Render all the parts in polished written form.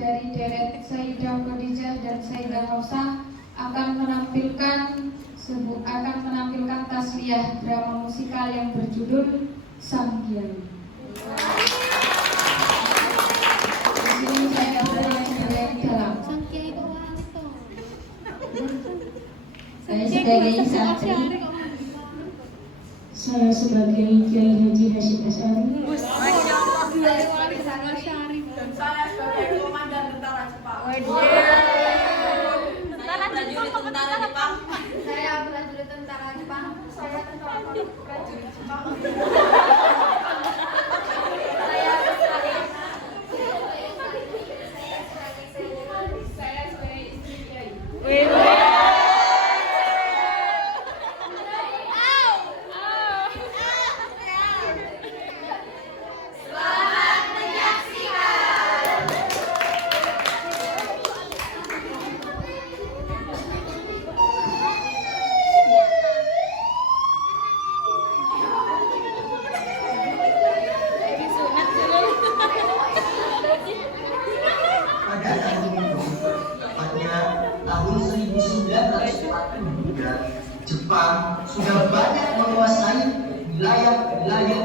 Dari deret Sayyidah Khadijah dan Sayyidah Hafsah akan menampilkan tasliyah drama musikal yang berjudul Sang Kiai. Di sini saya berada di dalam. Saya sebagai santri. Saya sebagai Kiai Haji Hasyim Asy'ari. Dan saya sebagai komandan tentara Jepang. Saya prajurit tentara Jepang. Saya tentara prajurit Jepang. Saya sebagai istri Kiai. Pada tahun itu, tepatnya tahun 1943, Jepang sudah banyak menguasai wilayah-wilayah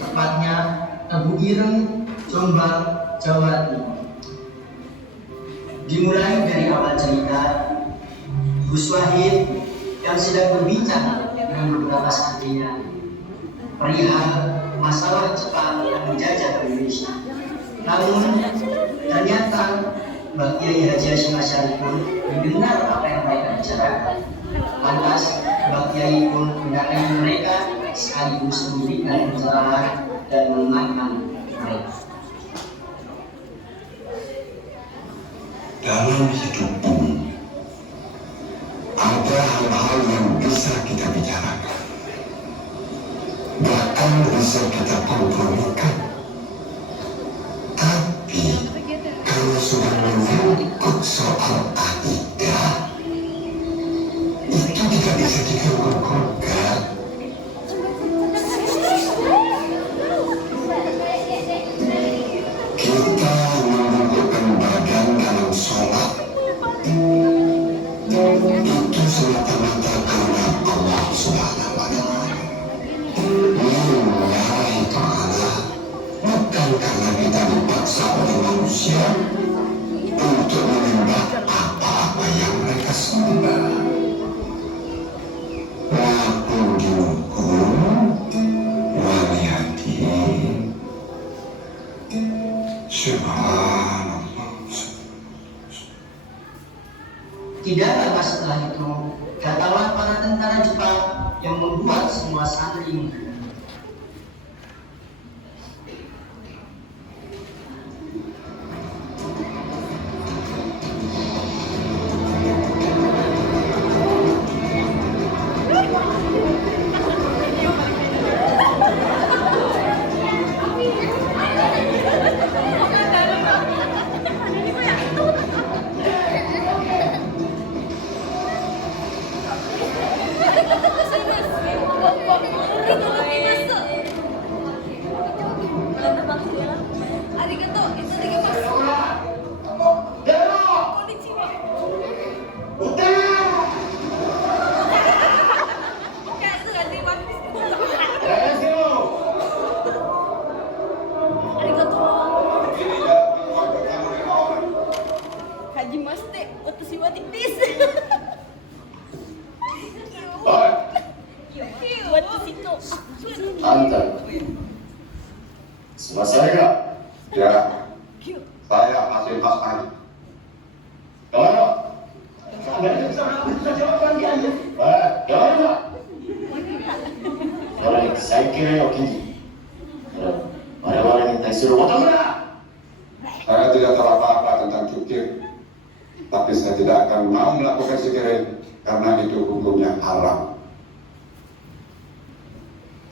tepatnya Tebu Ireng, Jombang, Jawa Timur. Dimulai dari awal cerita, Gus Wahid yang sedang berbincang dengan beberapa santrinya perihal masalah Jepang yang menjajah Indonesia. Namun ternyata Mbak Kiai Haji Hasyim Asy'ari pun mendengar apa yang mereka bicarakan. Lantas Mbak Kiai pun mendatangi mereka sekaligus memberikan pencerahan dan menenangkan mereka. Dalam hidup ini ada hal-hal yang bisa kita bicarakan, bahkan bisa kita kompromikan. Tapi kalau sudah menyangkut soal akidah, itu tidak bisa diganggu-gugat. Kita menundukkan badan dalam sholat itu semata-mata karena Allah Subhanahu wa Ta'ala. Lillahi ta'ala, bukan karena kita dipaksa oleh manusia untuk menyembah apa-apa yang mereka sembah. Lakum dinukum waliyadin. Subhanallah. Tidak lama setelah itu, datanglah para tentara Jepang yang membuat semua santri mundur. Anda selesai gak? Ya, saya Hasyim Asy'ari. Gimana? Gimana? Orang saya kira yang tinggi. Orang-orang minta suruh potong lah. Saya tidak tahu apa-apa tentang cukir, tapi saya tidak akan mau melakukan sikirin karena itu hukumnya haram.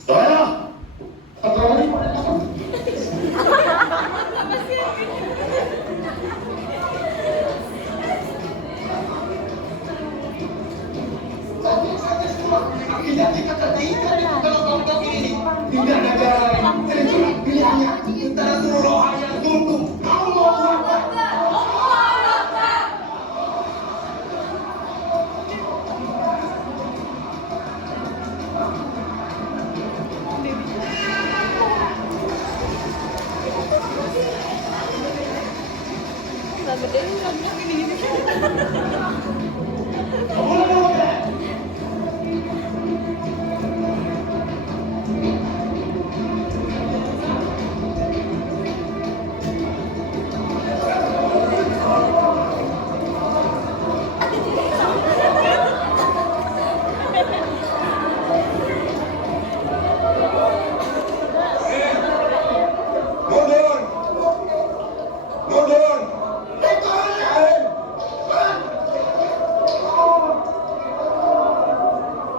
Gimana? Tidak kita terdikat kalau kelompok ini tidak ada pilihannya antara suruh ayat tunduk Allah Akbar.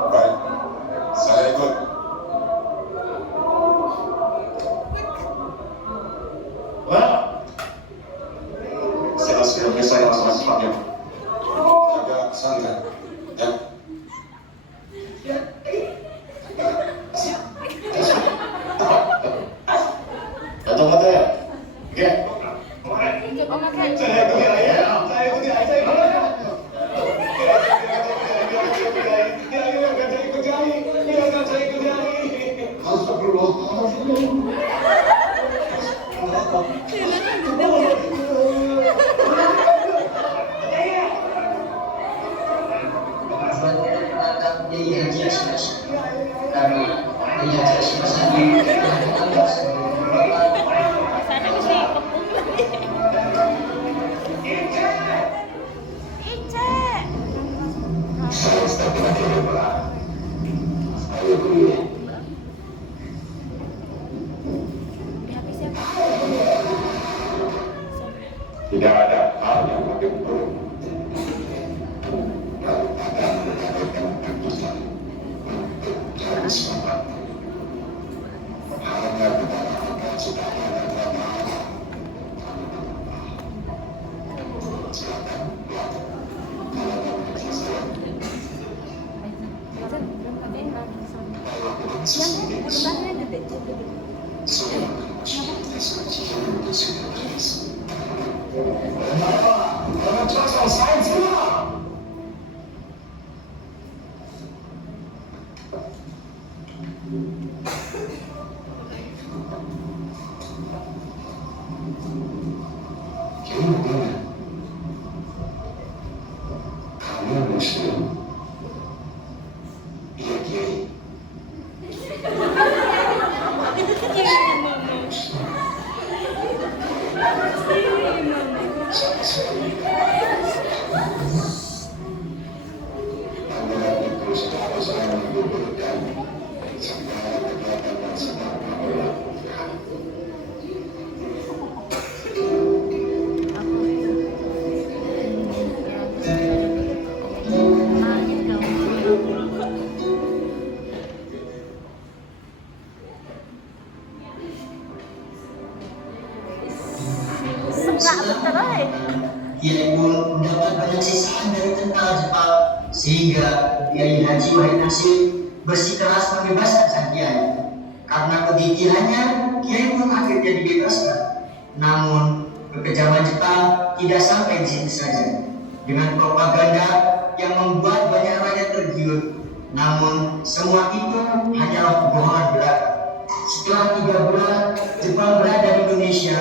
Baik, saya ikut. Saya masuk Jaga pesantren. Ya. Atau mata ya? Oke. Saya ikuti ayah. Saya ikuti ayah. Saya ikuti ayah. Biarkan saya ikuti ayah. Astagfirullah. Menangkap Kiai Haji Hasyim Asy'ari karena Kiai Haji Hasyim Asy'ari telah dianggap sebagai merupakan Saya sedang belajar bola. Saya ikuti. Tidak ada hal yang lebih buruk daripada mengadakan keputusan dari semangat. Hanya benar-benar sudah ada maaf. Silakan. Kamu Muslim? Iya, Kiai. Kiai pun mendapat banyak sisaan dari tentara Jepang sehingga Kiai Haji Wahid Hasyim bersikeras membebaskan sang Kiai. Karena kegigihannya, Kiai pun akhirnya dibebaskan. Namun kekejaman Jepang tidak sampai di situ saja. Dengan propaganda yang membuat banyak rakyat tergiur. Namun semua itu hanyalah kebohongan belaka. Setelah 3 bulan Jepang berada di Indonesia,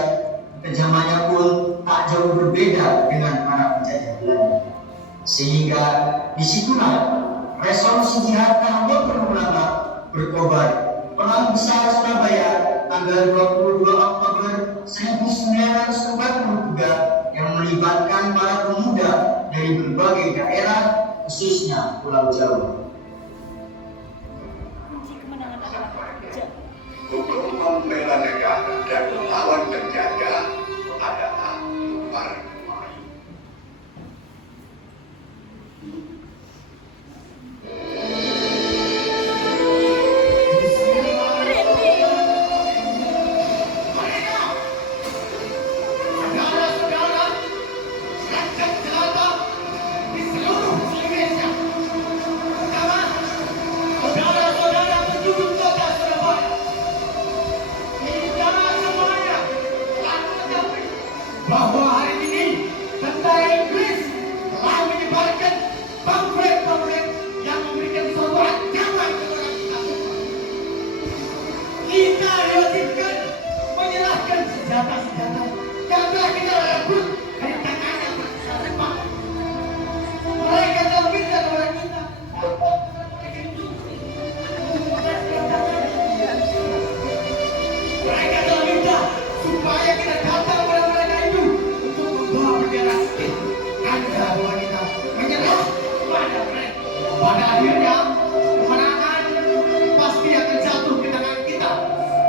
kejamannya pun tak jauh berbeda dengan para penjajah Belanda. Sehingga disitulah resolusi jihad Nahdlatul Ulama berkobar. Perang besar Surabaya tanggal 22 Oktober 1943 yang melibatkan para pemuda dari berbagai daerah, khususnya Pulau Jawa. Untuk membela negara dan melawan penjajah adalah fardu. akhirnya kemenangan pasti akan jatuh ke tangan kita.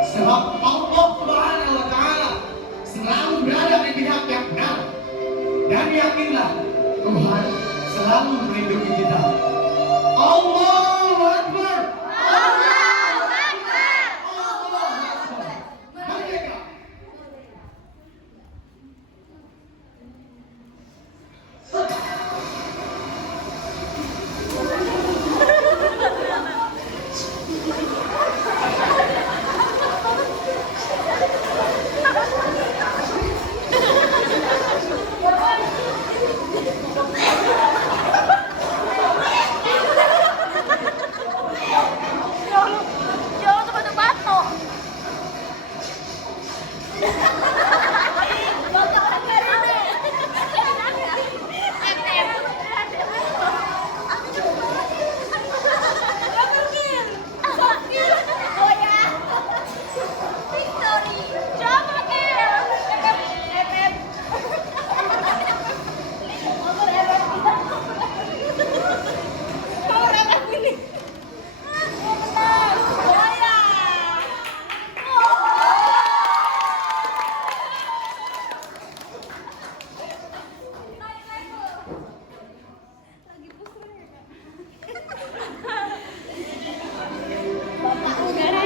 Sebab Allah Subhanahu wa Ta'ala selalu berada di pihak yang benar. Dan yakinlah Tuhan selalu melindungi kita. Allahu Akbar. Allahu Akbar. Allahu Akbar. Merdeka. Jangan tuh batu-batu.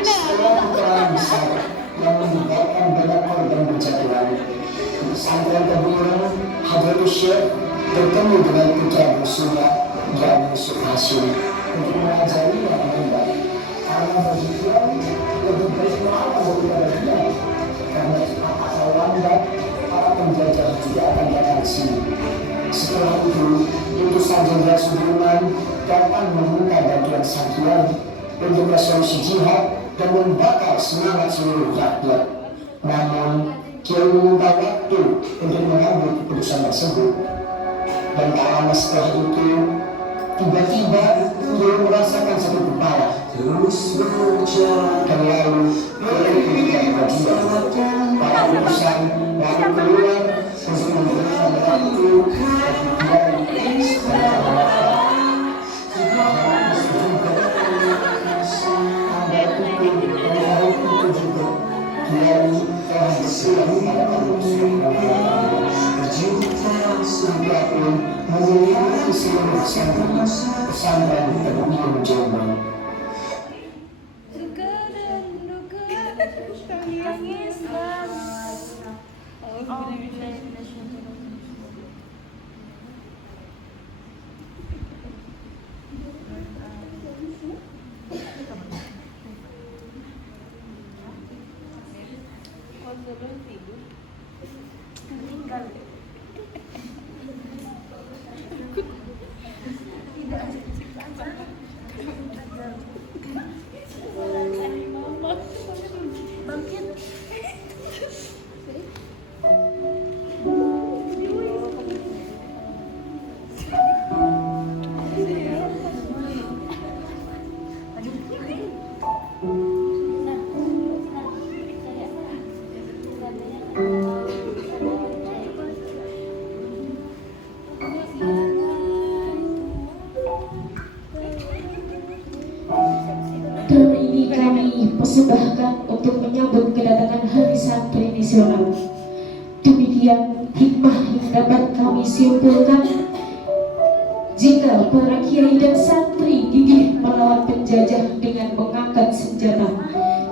Setelah perang besar yang menyebabkan banyak korban berjatuhan, pesantren Tebuireng Hadratus Syekh bertemu dengan putra bungsunya yakni Yusuf Hashim untuk mengajari yang menembak. Karena bagi dia lebih baik melawan daripada dia, karena kalau lambat para penjajah juga akan datang ke sini. Setelah itu, utusan Jenderal Sudirman datang meminta bantuan Sakyai untuk resolusi jihad dan membakar semangat seluruh rakyat. Namun, Kiai meminta waktu untuk mengambil keputusan tersebut. Dan tak lama setelah itu, tiba-tiba Kiai merasakan satu kepala terus berjalan dan lalu berpindah bagian. Para utusan lalu keluar untuk memberikan waktu bagi Kiai. Memiliki seluruh pesantren Tebuireng Jombang. Drama ini kami persembahkan untuk menyambut kedatangan Hari Santri Nasional. Demikian hikmah yang dapat kami simpulkan. Jika para kiai dan santri gigih melawan penjajah dengan mengangkat senjata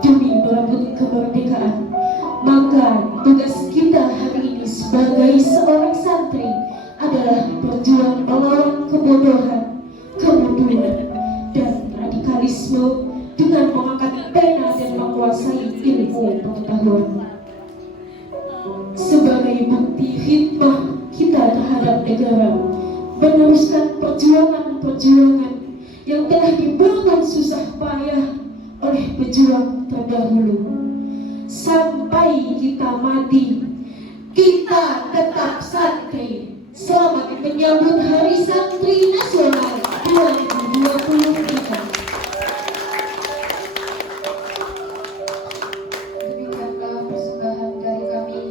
demi merebut kemerdekaan, maka tugas kita hari ini sebagai seorang santri adalah berjuang melawan kebodohan, kemunduran, dan radikalisme dengan mengangkat pena dan menguasai ilmu pengetahuan. Sebagai bukti khidmah kita terhadap negara, meneruskan perjuangan-perjuangan yang telah dibangun susah payah oleh pejuang terdahulu. Sampai kita mati, kita tetap santri. Selamat menyambut Hari Santri Nasional 2023. Demikianlah persembahan dari kami.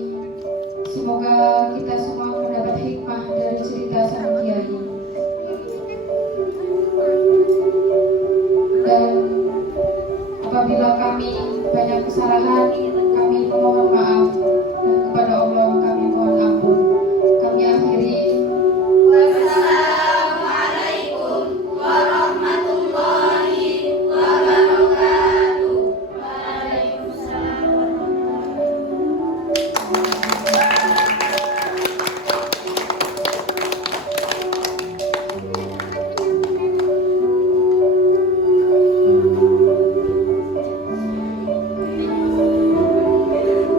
Semoga kita semua mendapat hikmah dari cerita sang kiai. kami banyak kesalahan, kami mohon maaf.